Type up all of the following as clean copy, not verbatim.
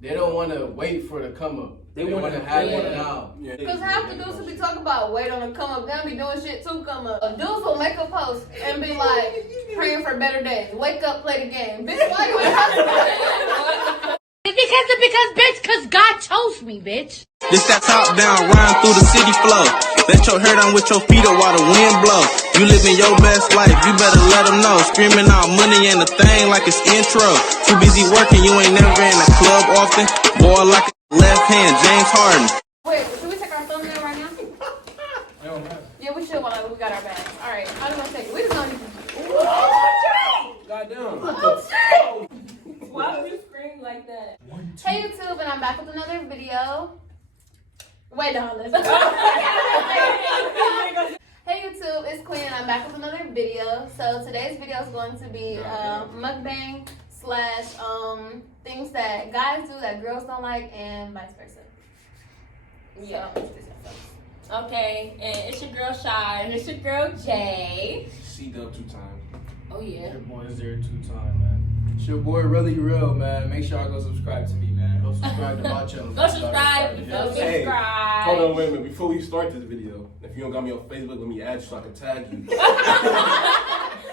They don't want to wait for the come up. They want to have it now. Because half the dudes will be talking about wait on the come up. They'll be doing shit to come up. Dudes will make a post and be like, praying for better days. Wake up, play the game. Bitch, why you ain't Because, bitch, cause God chose me, bitch. This that top down, run through the city flow. Let your hair down with your feet up while the wind blow. You living your best life, you better let them know. Screaming out money and the thing like it's intro. Too busy working, you ain't never in the club often. Boy like a left hand, James Harden. Wait, should we take our thumbnail right now? Yeah, we should while we got our bags. Alright, how do we take it? We just don't need to. Goddamn. Oh, shit! Why would you scream like that? Hey YouTube, and I'm back with another video. Wait, no, listen. Hey YouTube, it's Queen, and I'm back with another video. So today's video is going to be mukbang / things that guys do that girls don't like, and vice versa. Yeah. Okay, and it's your girl Shy, and it's your girl Jay. C-Dub 2 times. Oh yeah. Your boy is there 2 times, man. It's your boy Really Real, man. Make sure y'all go subscribe to me, man. Go subscribe to my channel. Go subscribe. Hey, hold on, wait a minute. Before we start this video, if you don't got me on Facebook, let me add you so I can tag you.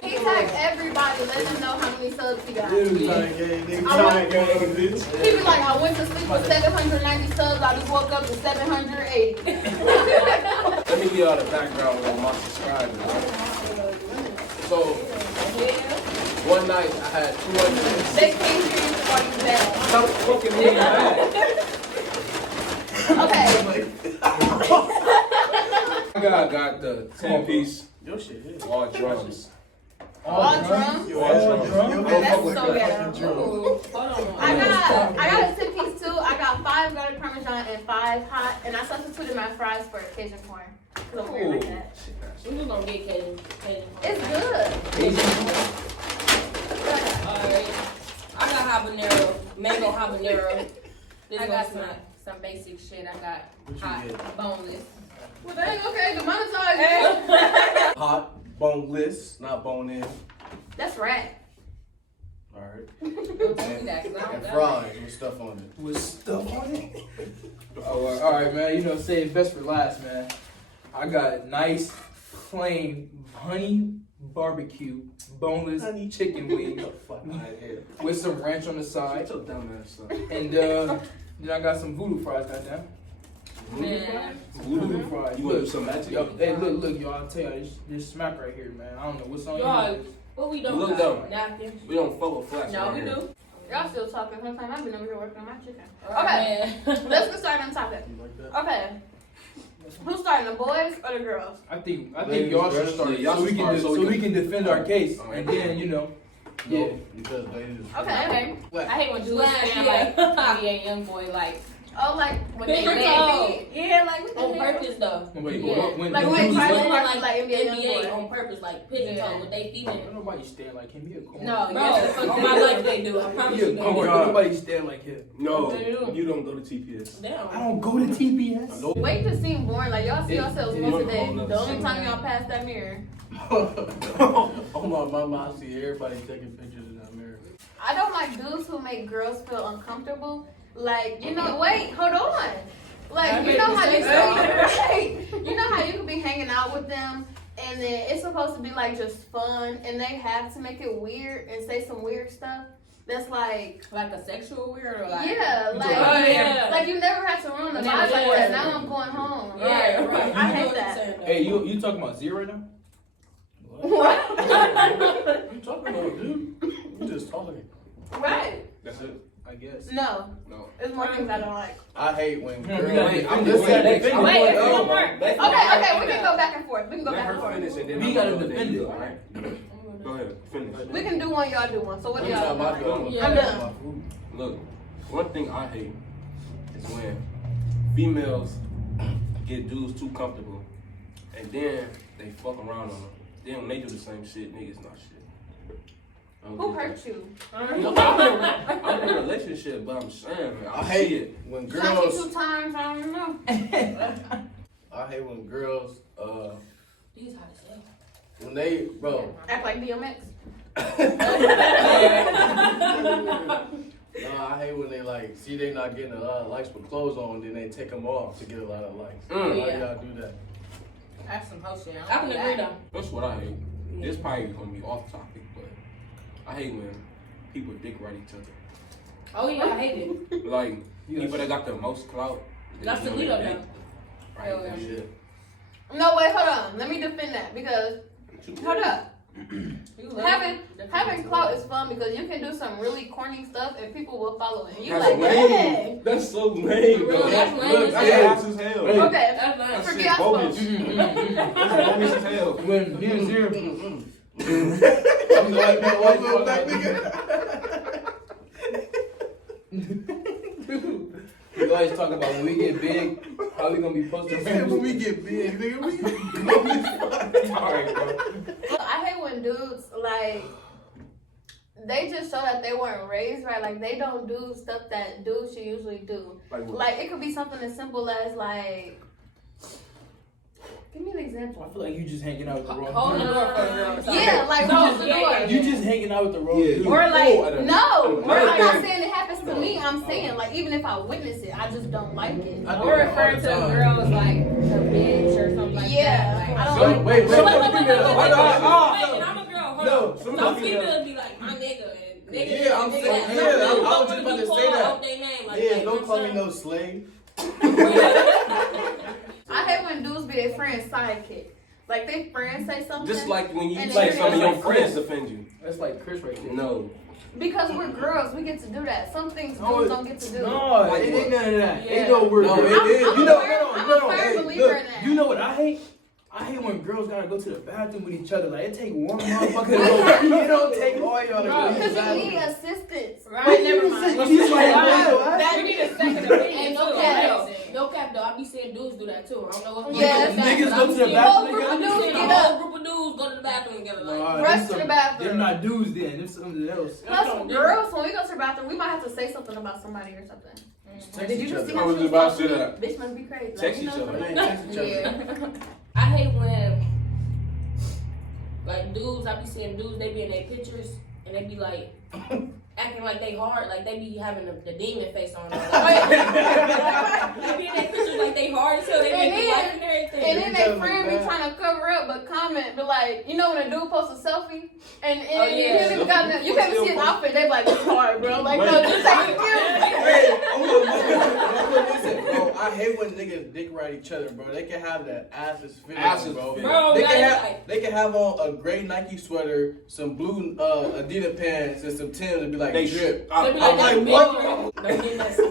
He tagged everybody, let them know how many subs he got. Bitch. He be like, I went to sleep with 790 subs, I just woke up to 780. Let me give y'all the background on my subscribers. So, one night I had 200. They can't hear you before you bed. Stop fucking me back. Okay. I got the 10-piece Your shit hit. all drums. All drums? All drums. That's so ghetto. Hold on. I got a 10-piece too. I got 5 garlic parmesan and 5 hot, and I substituted my fries for Cajun corn. Cause I'm weird like that. We just gonna get Cajun. It's good. Alright. I got habanero, mango habanero. This I is got gonna some basic shit. I got What you hot, get? boneless. Well, dang, okay, demonetize. Hot, boneless, not bone in. That's rat. Alright. Don't tell me that, 'cause I don't And know. fries with stuff on it. With stuff on it. Oh, all right, man. You know, save best for last, man. I got nice, plain honey barbecue, boneless chicken wings with some ranch on the side, Shut your dumb ass up. and then I got some voodoo fries. Goddamn. Man. Voodoo fries. You want to do Look, some magic? yo, hey, look, y'all. I'll tell y'all this smack right here, man. I don't know what's on Y'all, you. what we doing? Look down. Napkins. We don't fuck with flash. No, right we here. do. Y'all still talking. Sometimes I've been over here working on my chicken. Okay. Let's get started on the topic. You like that? Okay. Who's starting, the boys or the girls? I think Ladies y'all should first. start, Yeah, y'all so we should can start, so we can- defend our case, All right. and then No, yeah. because ladies. Okay. I hate when dudes Slash, stand yeah. like NBA young boy, like Oh, like when they Finger bad. toes. yeah, like what the On hell? purpose though. Wait, Yeah. when Like the when dudes you what? play Like, like NBA NBA young boy. on purpose, like pigeon Yeah. toe with they feet Ain't in. nobody stand like him. He a corn. No, Bro, yes, the fuck on they my do. life they do. I promise He a you. corn. God. Nobody stand like him. No, They do. you don't go to TPS. Damn. I don't go to TPS. Nope. Wait to seem boring. Like y'all see yourselves it- once a it- day. it- The only time y'all pass that mirror. Oh my mama, I see everybody taking pictures in that mirror. I don't like dudes who make girls feel uncomfortable. Like, you know, wait, hold on. Like, you know how you right? You know how you could be hanging out with them and then it's supposed to be like just fun and they have to make it weird and say some weird stuff. That's like a sexual weird or like yeah, like Oh, yeah. like you never had to ruin the Yeah, vibe like yeah. that. Now I'm going home. Yeah, right. I hate know what that. you're saying, though. Hey, you talking about Z right now? What? What you talking about, dude? You just talking. Right. That's it? I guess. No. No. There's more things I don't like. I hate when We girls. gotta I'm defend just it. saying. Defend it. Wait, Let it's her- one more. let her- Okay, we can go back and forth. We can go Let back and her forth. finish and then We I'm gotta gonna defend do it. Alright? Go ahead, finish. We can do one, y'all do one. So what do Every y'all time I do? go, Yeah. I'm done. Look, one thing I hate is when females get dudes too comfortable and then they fuck around on them. Then when they do the same shit, niggas not shit. I don't Who get hurt you? that. No, I'm in a relationship, but I'm saying, man, I I hate see it when Shot you girls. 2 times, I don't know. I hate when girls. These hot as hell. When they, bro. Act like DMX. No, I hate when they like see they not getting a lot of likes with clothes on, then they take them off to get a lot of likes. Why y'all do that? That's some whole shit. I can agree though. That's what I hate. This probably gonna be off topic, but I hate when people dick ride each other. Oh yeah, I hate it. Like people that got the most clout. That's the leader though. Hell yeah. Yeah. No, wait, hold on. Let me defend that because hold up. Having clout is fun because you can do some really corny stuff and people will follow it. And you That's like, lame. hey. That's so lame, bro. That's lame. That's ass as hell. Okay, That's lame. That forget shit I spoke. bogus. That's bogus as hell. When me and Zero, I'm like, man, what's up, that nigga? we always talk about when we get big, how we gonna be posting Man, when we get big, nigga, we gonna be Alright, bro. I hate when dudes like they just show that they weren't raised right. Like they don't do stuff that dudes should usually do. Like what? Like it could be something as simple as like, give me an example. I feel like you just hanging out with the wrong Hold the dude. door for a girl. or something. Yeah, like No, hold the door. yeah. You just hanging out with the wrong Yeah. dude. Or like, No, Or I'm not saying it happens to me. I'm saying like even if I witness it, I just don't like it. I do or that refer all to the a time. girl as like a bitch or something like Yeah, that. I don't So, like wait, So wait, wait, wait, and I'm a girl. Hold No, on. some Some females- females be like, my nigga. And nigga, Yeah, I'm nigga, saying- and yeah, some I dudes was don't just wanna about to be say called that. out their name like Yeah, that, don't call me you no slave. I hate when dudes be their friend's sidekick. Like they friends say something. Just like when you And say then- some of your Like friends Chris. defend you. That's like Chris right there. No. Because we're girls, we get to do that. Some things No, dudes don't get to do. No, it ain't none of that. Yeah. Ain't no word. No, girl. it is. I'm You a know, firm- I'm a firm hey, believer look, in that. you know what I hate? I hate when girls gotta go to the bathroom with each other. Like it take one motherfucker to go. It don't take all y'all to go. Because you need assistance. Right, never mind. She's like, That need a second opinion And too. no Yes. cap, no cap though. I be seeing dudes do that too. I don't know what's Yes. Niggas go to the Whole bathroom. group of I'm dudes seeing get a up. whole group of dudes go to the bathroom together. Like, Rush to the bathroom. They're not dudes then. They're something else. Plus, girls, when we go to the bathroom, we might have to say something about somebody or something. Text Did you each just see other. I how was she just about was to say talking? that. Bitch must be crazy. Text you each know? other. Yeah, text each other. yeah. I hate when like dudes, I be seeing dudes, they be in their pictures and they be like acting like they hard, like they be having the demon face on. Like, they be in their pictures like they hard as hell, they And be then- laughing and everything. And then Every they friend be time we trying to cover up, but comment, but like, you know when a dude posts a selfie, and Oh, yeah. you can't even see his outfit, they be like, it's hard, bro. Like, no, just take it Hey, listen, bro. I hate when niggas dick ride each other, bro. They can have that asses fit, Asses bro. fit. Bro, They like, can have they can have on a gray Nike sweater, some blue Adidas pants, and some Timbs, and be like They drip. They be I'm like, like, what? don't get messy.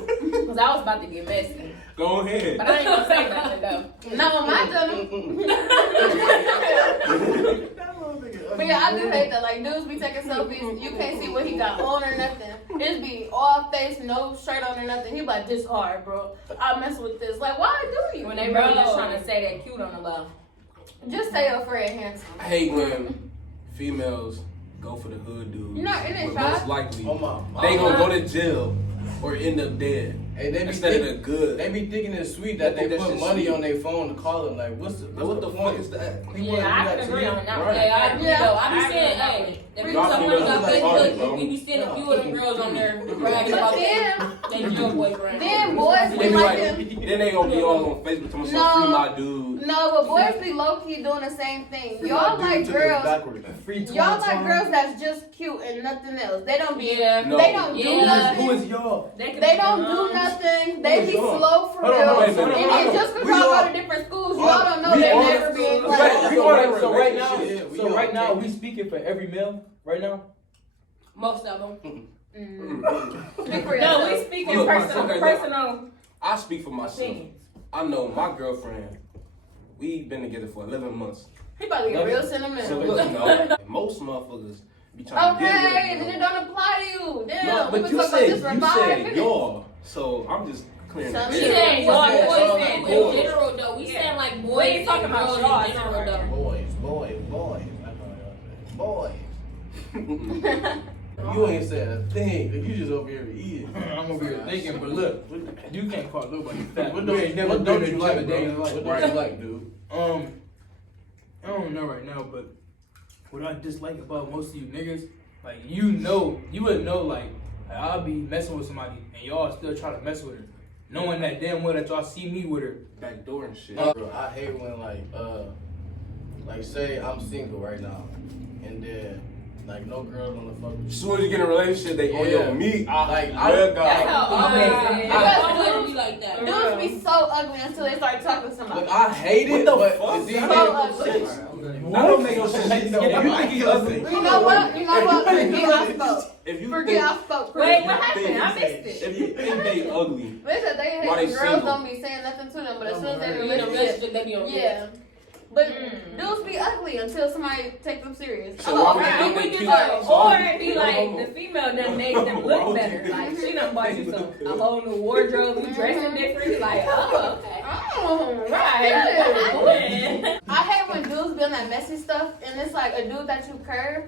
Cause I was about to get messy. Go ahead. But I ain't gonna say nothing though. Not on my channel. But yeah, I do hate that. Like, dudes be taking selfies, you can't see what he got on or nothing. It be all face, no shirt on or nothing. He be like, this hard, bro. I mess with this. Like, why do you? When they really just trying to say that cute on the low. Just say your friend handsome. I hate when females go for the hood dude. You know, it ain't But most shy. likely, Oh my they mama. gonna go to jail or end up dead. Hey, they be Instead of the think, good. they be thinking it's sweet that They they think that put shit's money sweet. on their phone to call them. Like, what's the What point? the fuck is that? He Yeah, wanna I do can that to agree you? on that. Right. Yeah, I agree Yeah. though. I be I saying, agree. hey, if Y'all someone females on is like Facebook, funny, bro. we be seeing a few of them girls on there bragging But about then, their jail boyfriend. then boys They be be like like, them. then they gonna be all on Facebook telling No. some free my dude. No, but boys be low key doing the same thing. Y'all Dude, like took it girls. backwards. Free Y'all like Twan. girls that's just cute and nothing else. They don't be. Yeah. No. They don't do Yeah. nothing. Who is y'all? They don't do nothing. They be Hold on. slow for Hold on, real. hold on, And hold on, then hold on. just because We y'all all- go to different schools, y'all don't know we they'll all- never be in class. Right, we are, so right now, Relationship, we so right all now take we speaking for every male right now. Most of them. Speak for No, we yourself. speaking Look, personal, okay, look. personal I speak for myself. opinions. I know my girlfriend. We've been together for 11 months. He about to get real So sentimental. look, no, most motherfuckers be trying to get with Okay, it. and then it don't apply to you. Damn, No, we but been you talking about said this for 5 minutes. y'all, so I'm just clearing Some the shit She air. saying y'all Yeah, boys y'all in like boys. general though. We Yeah. saying like We boys ain't and talking about girls y'all, in general sorry. though. Boys. I know y'all say boys. You ain't saying a thing. You just over here eating. I'm over here thinking, but look, you can't call nobody fat. What You don't, ain't never what been don't a you gym like, a day in bro? life. What don't you like, dude? I don't know right now, but what I dislike about most of you niggas, like you would know, like Like, I'll be messing with somebody and y'all still try to mess with her, knowing that damn well that y'all see me with her. Backdoor and shit. Bro, I hate when like say I'm single right now, and then like no girls on the fucking. As soon as you get in a relationship, they on your meat. Like That's how Always be like that. dudes be so ugly until they start talking to somebody. Look, I hate it, but it's So ugly. I don't make no sense. You You know what? Forget I spoke. If you Forget I think, spoke. Wait, what happened? I missed it. if you think they ugly, They said they hate Why they when girls single? don't be saying nothing to them, but as soon as they in a You in a relationship, relationship, they be on yeah. But dudes be ugly until somebody take them serious. So Oh, why okay. would they cute? Or it be like the female done make them look better. Like she done bought you a whole new wardrobe, you dressing different. Like, oh, okay. Oh, Right. I hate when dudes be on that messy stuff, and it's like a dude that you curve,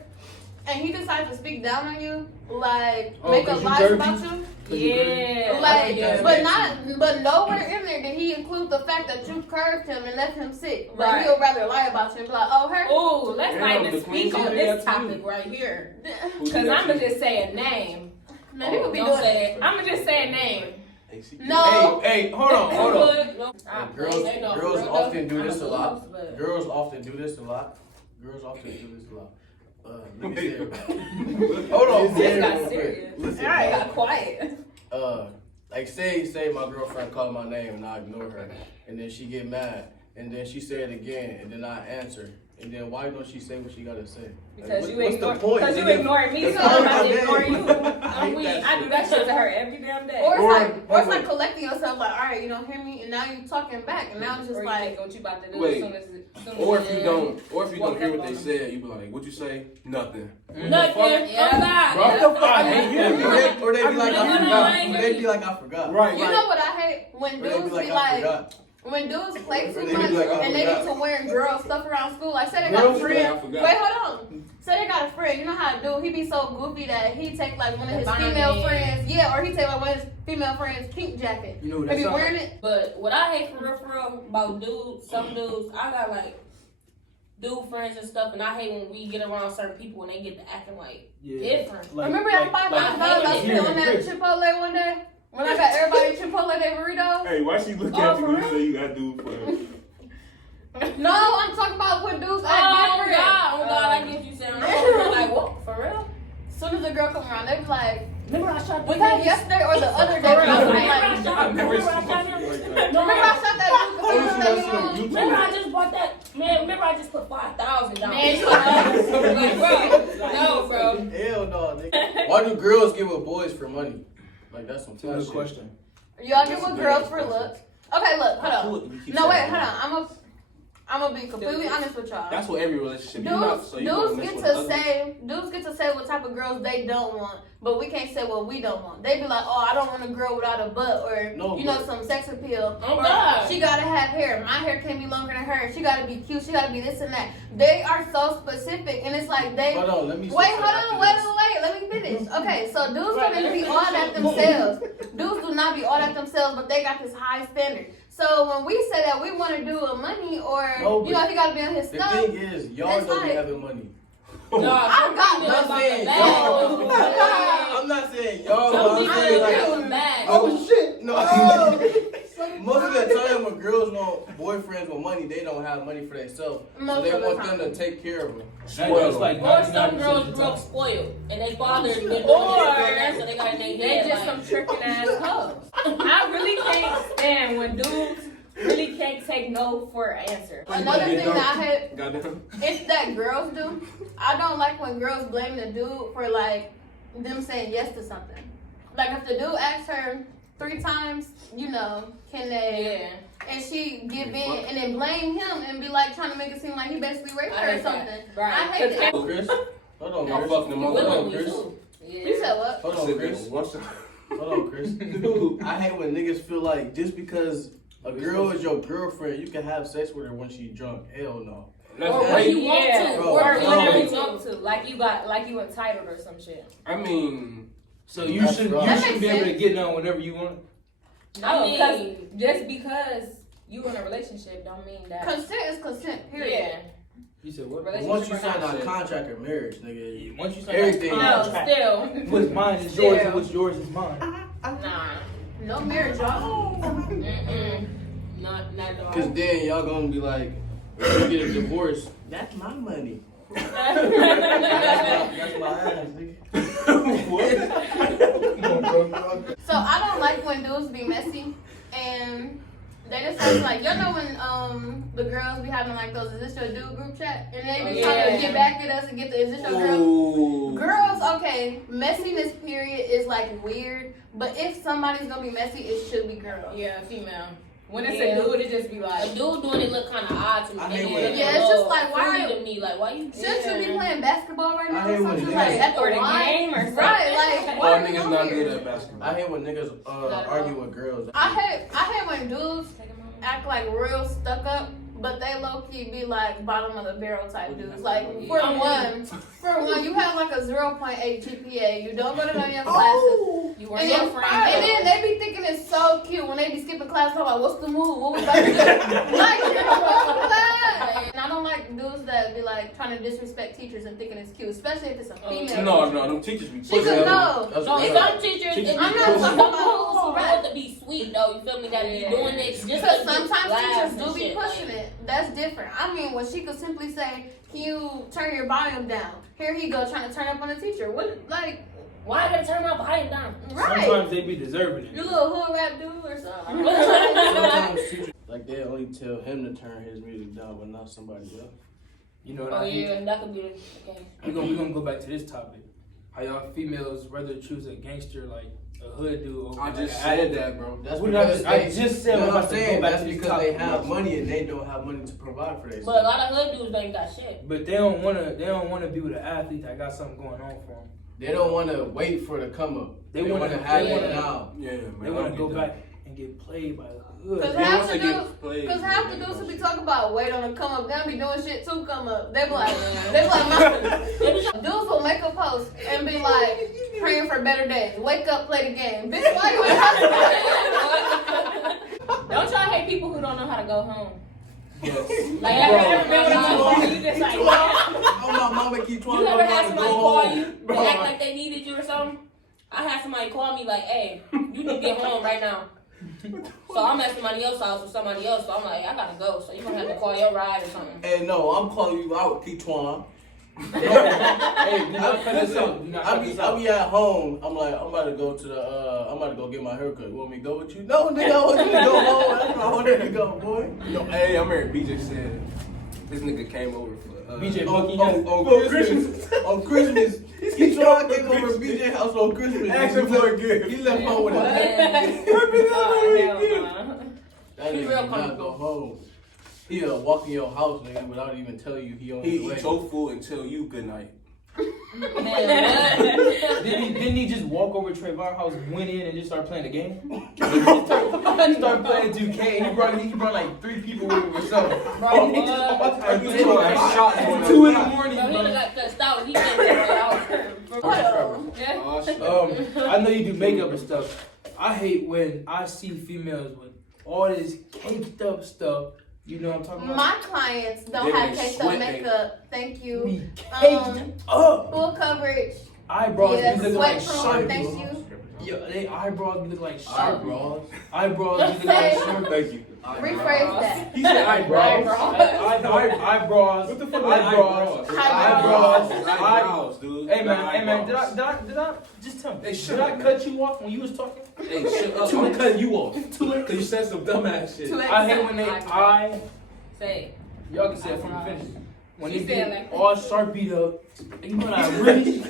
and he decides to speak down on you, like make up lies about you. Yeah. Like, Yeah. but nowhere in there did he include the fact that you curved him and left him sick. Like Right. he'll rather lie about you and be like, oh, her. Ooh, let's Damn, not even the speak queen on did this that too. topic right here. who Cause do that I'ma to you? just say a name. Man, people be Don't doing say it. it. I'ma just say a name. No. Hey, hold on. And girls often do this a lot. Girls often do this a lot. Let me say it. Hold on. This got serious. Listen, All right, bro. got quiet. Like say my girlfriend called my name and I ignore her, and then she get mad, and then she say it again, and then I answer, and then why don't she say what she gotta say? Because Like, you what's ignore, the point? because you nigga? ignoring me, so That's I'm not about to my ignore name. you. I do that shit to her every damn day. Or it's Or- like collecting yourself, like, all right, you don't hear me, and now you talking back, and now it's just Or you like, think what you about to do Wait. as soon as Or if you don't Walk hear up what on they them. said, you be like, "What you say? Nothing." Nothing. Oh God. Bro, I hate you. Or they be like, I No, forgot. I ain't Or they be like, I forgot. Right. you know what I hate? When Or they dudes be like, be I like, forgot. when dudes play too Or they be much like, I and they forgot. get to wearing girl stuff around school, like say they got Girls a be friend. like, I forgot. Wait, hold on. Say they got a friend. You know how a dude, he be so goofy that he take like one of his Bonnie. female friends, yeah, or he take like one of his female friends' pink jacket. You know what They be that wearing it. But what I hate for real about dudes, some dudes, I got like dude friends and stuff, and I hate when we get around certain people and they get to acting like different. Remember that $5,000 I spent on that Chipotle one day? When I got everybody Chipotle their burritos? Hey, why she look Oh, at you for when you real? say you got dude friends? No, I'm talking about when dudes Oh act different. God, I get you saying. I'm like, what? For real? As soon as the girl come around, they be like, Remember I shot was that yesterday or the other day? When I was like, Remember I shot him? remember I shot that dude because he was letting me on? Remember I just bought that? Man, remember I just put $5,000 down? Man, you like, bro, no, bro. Hell no, nigga. Why do girls get with boys for money? Like that's some tough Good shit. question. Y'all get with girls for looks. Okay, look, hold on. No, wait, hold on. I'm gonna be completely honest with y'all. That's what every relationship. You're not, so you Dudes gonna mess get with to ugly. dudes get to say what type of girls they don't want, but we can't say what we don't want. They be like, oh, I don't want a girl without a butt, or No you know, butt. some sex appeal. Oh, or God. she gotta have hair. My hair can't be longer than hers. She gotta be cute. She gotta be this and that. They are so specific, and it's like they. Hold on, let me. Wait, let me finish. Okay, so dudes don't need to be all that themselves. Dudes do not be all that themselves, but they got this high standard. So when we say that we want to do a money, or No, you know, he got to be on his The stuff. thing is, y'all It's don't be like- having money. No, I got I'm not saying bag. y'all. I'm not saying y'all. But I'm saying like. Bag. Oh shit! No. Most of the time when girls want boyfriends with money, they don't have money for themselves. So Most they of the want time. them to take care of them. It's like Or some 99% girls of the grew up time. spoiled, and they fathers been doing Or this, so they got in their They head just like, some tricking ass hoes. I really can't stand when dudes really can't take no for an answer. Another thing that I hate Goddamn. is that girls do. I don't like when girls blame the dude for like them saying yes to something. Like if the dude asks her 3 times, you know, can they? yeah. And she give in and then blame him and be like trying to make it seem like he basically raped I her or hate that. something. Right. I hate that. Oh, Chris. Hold on, I'm Chris. fucking them Hold up. on, Willingly Chris. too. You said what? Hold on, Chris. Hold on, Chris. I hate when niggas feel like just because a girl is your girlfriend, you can have sex with her when she's drunk. Hell no. That's Or when great. you want Yeah, to. Bro, or no. whenever you want to, like you entitled or some shit. I mean, So you That's should right. That be makes able to sense. get done whenever you want. No, I mean- just because you in a relationship don't mean that. Consent is consent, period. Yeah. You said what? Once you sign a contract or marriage, nigga, Once you sign everything. No, still. what's mine is yours and what's yours is mine. Nah. No marriage, y'all. Not at all. Cause then y'all gonna be like, if you get a divorce, that's my money. That's my ass, nigga. What? So I don't like when dudes be messy and they just say like, y'all know when the girls be having like those, is this your dude group chat? And they be trying to get back at us and get the, is this your girl? Ooh. Girls, okay, messiness period is like weird, but if somebody's gonna be messy, it should be girls. Yeah, female. When it's a dude, it just be A like. dude doing it look kind of odd to me. I hate And when- it Yeah, look it's just like, why- fruity to me? Like, why you? Shouldn't you be playing basketball right now I or hate when something? niggas- Like at the Or the line? game or something. Right, like, All what are niggas you not here? good at basketball. I hate when niggas argue with girls. I hate when dudes act like real stuck up, but they low key be like bottom of the barrel type dudes. Like for one, you have like a 0.8 GPA. You don't go to none of your classes. You were And your then, friend. and then they be thinking it's so cute when they be skipping class. Talking about what's the move? What we about to do? Like, and I don't like dudes that be like trying to disrespect teachers and thinking it's cute, especially if it's a female. No, them teachers be She pushing could them. know. That's No, right. some teachers, Teachers if I'm you not some talking about rules right. supposed to be sweet though. You feel me? That be doing it just Because to get sometimes laughs teachers and do be shit, pushing like, it. That's different. I mean, when she could simply say, "Can you turn your volume down?" Here he go trying to turn up on the teacher. What, like, Why I gotta turn my volume down? right? Sometimes they be deserving it. You little hood rap dude or something. Sometimes teachers, like they only tell him to turn his music down, but not somebody else. You know what Oh I mean? yeah, that could be the okay. We gonna go back to this topic. How y'all females rather choose a gangster like a hood dude over I like just an said athlete? that, bro. That's What did I because just- I just said you know we're what I'm about to go saying. back That's to this because they topic. have money and they don't have money to provide for themselves. But a lot of hood dudes ain't got shit. But they don't wanna be with an athlete that got something going on for them. They don't want to wait for the come up. They They wanna- want to have they it wanna- now. Yeah, man. They wanna go back and get played by the hood. Because They half want the to get dudes, played. because half the dudes who be talking about wait on the come up, they'll be doing shit to come up. They be like, dudes will make a post and be like, praying for better days. Wake up, play the game. Bitch, why you Don't y'all hate people who don't know how to go home? Yes. Like, have you ever been with a motherfucker you just like, Oh, my mama keep trying You to ever had go somebody call home. you and act like they needed you or something? I had somebody call me like, hey, you need to get home right now. So I'm at somebody else's house with somebody else, so I'm like, I gotta go. So you're gonna have to call your ride or something. Hey, no, I'm calling you out, Keetwan. Hey, do not cut this out. Do not cut this I out. be at home. I'm like, I'm about to go to the. I'm about to go get my haircut. You want me to go with you? No, nigga, I want you to go home. That's where I wanted to go, boy. Yo, hey, I remember BJ said this nigga came over for BJ on Christmas. On Christmas. Keetwan came over to BJ house on Christmas. Asking for a gift. He left home with a That He nigga real did not go home. He'll walk in your house, nigga, without even telling you he on He his way. eat your food and tell you good night. Didn't he just walk over to Trayvon's house, went in, and just start playing the game? Start playing 2K. He brought like 3 people with him or something. Bro, He just walked out He took like shots on 2 in the us. morning. Bro, he bro. done got cussed out. He can't get out. yeah. Oh, shit. I know you do makeup and stuff. I hate when I see females with all this caked up stuff. You know what I'm talking about? My clients don't They have be caked up sweating. makeup. Thank you. We caked up. Full coverage. Eyebrows Yes, be looking like sweat sharp. proof. Thank you. Yeah, they eyebrows be looking like sharp. Eyebrows. Eyebrows be looking like sharp. Thank you. Rephrase that. He said eyebrows. Eyebrows. What the fuck Eyebrows. eyebrows? Eyebrows. Eyebrows, dude. Hey man, did Eyebrows. I just tell me? Hey, Did shut I up, cut you off when you was talking? Hey, shut up. I'm cutting you off. Cause you said some dumbass shit. I hate when they Say, y'all can say it from the finish. When She they said get like- all Sharpied up, you know what I really,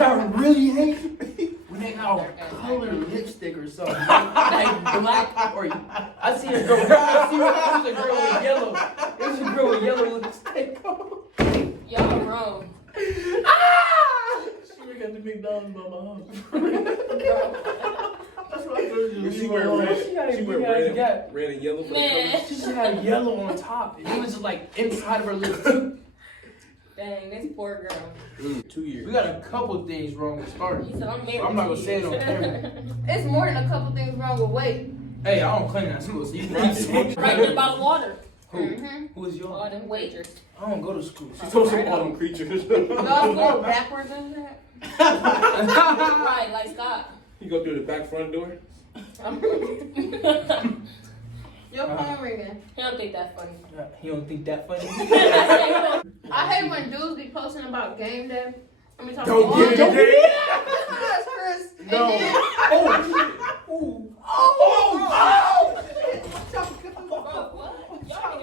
I really hate when they got colored lipstick or something, like black or I see a girl. It was a girl with yellow. It was a girl with yellow lipstick. y'all wrong. She got the McDonald's by my house. That's what I told you. She wear red. She got a She wear big ass red, gap. red and yellow for the Man. colors. She just had yellow on top. And it was just like inside of her lips too. Dang, this poor girl. 2 years. We got a couple things wrong with starting. He said, I'm married. I'm not to gonna you." say it on camera. It's more than a couple things wrong with weight. Hey, I don't claim that school, so you can Right there by the water. Who is All y'all? them wagers. I don't go to school. She told some all them creatures. Y'all go backwards and that? Right, like Scott. You go through the back front door. Your phone ringing. He don't think that funny. He don't think that funny? I hate when dudes be posting about game day. I mean, talking Don't about get it. Yes, Chris. No.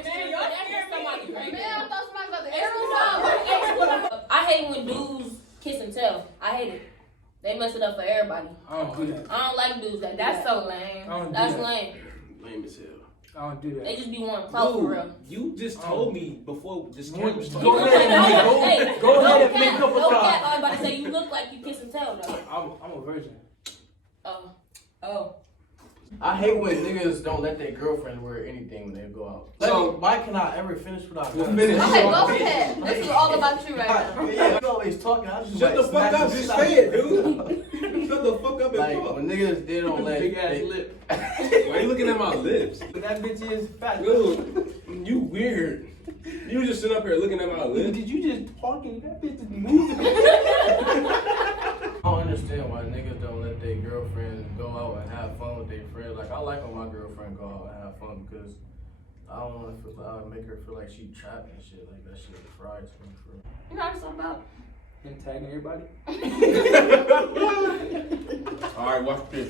And then, man, I thought somebody was about to air us. I hate when dudes kiss and tell. I hate it. They mess it up for everybody. I don't do that. I don't like dudes that do That's that. so lame. I don't do That's that. lame. Lame as hell. I don't do They that. just be wanting clout for real. You just told me before this camera started. Go ahead and go ahead and make up a No thought. cat. I was about to say you look like you kiss and tell though. I'm a virgin. Oh. I hate when niggas don't let their girlfriend wear anything when they go out. So- Why can I ever finish without Well, going? finish. Okay, go ahead. This is all about you right now. Yeah, you always talking. I just Shut the fuck up, just say it, dude. Shut the fuck up and Like talk. when niggas they don't let Big ass they- lip. Why you looking at my lips? That bitch is fat. Dude, you weird. You just sitting up here looking at my lips. Did you just talking? That bitch is moving. I don't understand why niggas don't let their girlfriends go out and have fun with their friends. Like I like when my girlfriend go out and have fun because I don't want to make her feel like she trapped and shit. Like that shit fried to me for real. You know what I'm talking about? Him tagging everybody. Alright, watch this.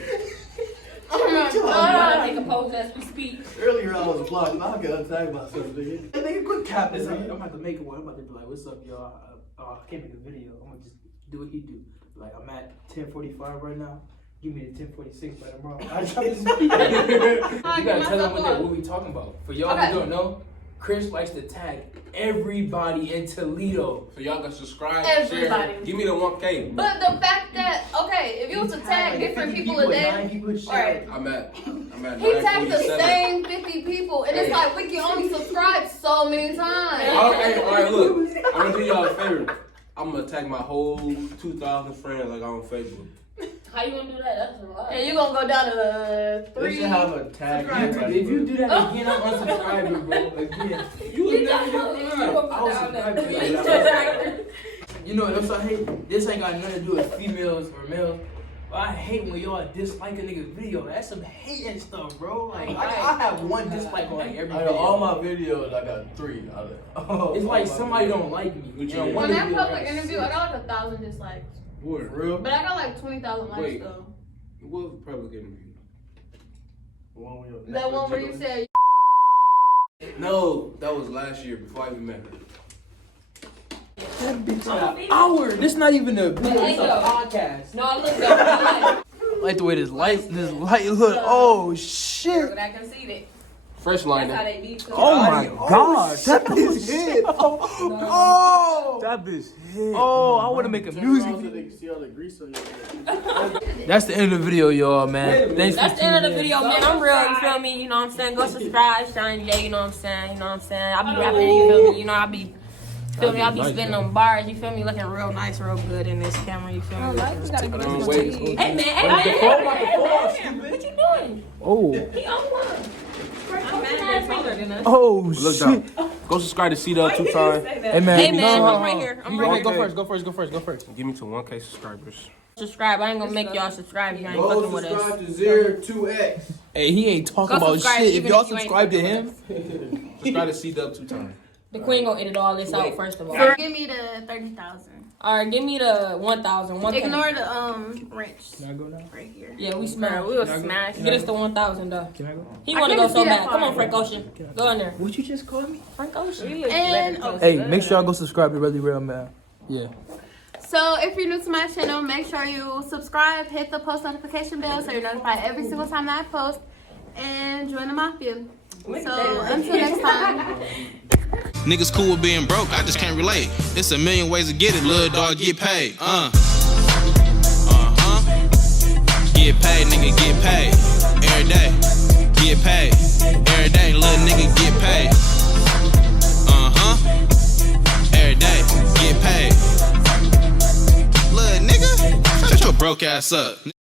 Take a pose as we speak. Earlier I was blocked. Now I gotta tag myself, nigga. That nigga quit capping. I'm about to make it one. I'm about to be like, "What's up, y'all? I can't make a video. I'm gonna just do what he do. Like I'm at 10:45 right now. Give me the 10:46 by tomorrow." I try to speak. You gotta tell them what we talking about. For y'all Okay. who don't know, Chris likes to tag everybody in Toledo. So y'all can subscribe, Everybody. share. Give me the 1K. But the fact that, okay, if you was to tag different people a day, right. I'm at He tagged the 947. same 50 people, and it's Hey. like we can only subscribe so many times. Alright, look. I'm gonna do y'all a favor. I'm gonna tag my whole 2,000 friends like on Facebook. How you gonna do that? That's a lot. And you gonna go down to They 3. should have a tag. If you do that again, I'm unsubscribing, bro. Again. You was never I was subscribing. You know what else I hate? This ain't got nothing to do with females or males. But I hate when y'all dislike a nigga's video. That's some hating stuff, bro. Like I have one dislike on like every Out video. of all my videos, I got 3 out of. It's like somebody don't like me. What you And mean? one On that video public got interview, I got like 1,000 dislikes. For real? But I got like 20,000 likes Wait. though. What was public interview? That one where you said, No, that was last year before I even met her. That bitch an hour. This not even a video. It's a podcast. No, I look good. I I like the way this light look. Oh shit. But I conceded. Fresh That's how liner. they be. Oh my god. That bitch hit. Oh. That bitch hit. Oh, I want to make a music video. See all the grease on your head. That's the end of the video, y'all, man. Thanks That's for the end of the tuning in. video, man. I'm real, you feel me? You know what I'm saying? Go subscribe, Shiny Day, you know what I'm saying? You know what I'm saying? I be rapping, you feel me? You know, I be spitting them bars, you feel me? Looking real nice, real good in this camera, you feel me? Don't wait. Hey, man, hey, man. What you doing? Oh. He on one. I'm mad they're taller than us. Oh Look shit. down. Go subscribe to C-Dub 2 times. Hey man. Hey, man, no, I'm right here. I'm right Go here. first. Go first. Give me to 1K subscribers. Subscribe. I ain't gonna make y'all subscribe if you ain't fucking with us. Subscribe to 02X. Hey, he ain't talking Go about subscribe shit. If even y'all if you ain't subscribe to fucking him, Subscribe to C-Dub 2 times. The Queen gonna edit all this out first of all. give me the 30,000. Alright, give me the 1,000. 1K. Ignore the wrench can I go now? right here. Yeah, we smash. We will smash. Get us the 1,000 though. Can I go? He I wanna can't go so see that bad. Come on, far. Frank Ocean. Go in there. What you just called me? Frank Ocean. And Hey, make sure y'all go subscribe to Really Real Man. Yeah. so if you're new to my channel, make sure you subscribe, hit the post notification bell so you're notified every single time that I post, and join the mafia. So until next time. Niggas cool with being broke, I just can't relate. It's a million ways to get it, little dog, get paid. Get paid, nigga, get paid. Every day, get paid. Every day, little nigga, get paid. Every day, get paid. Little nigga, shut your broke ass up.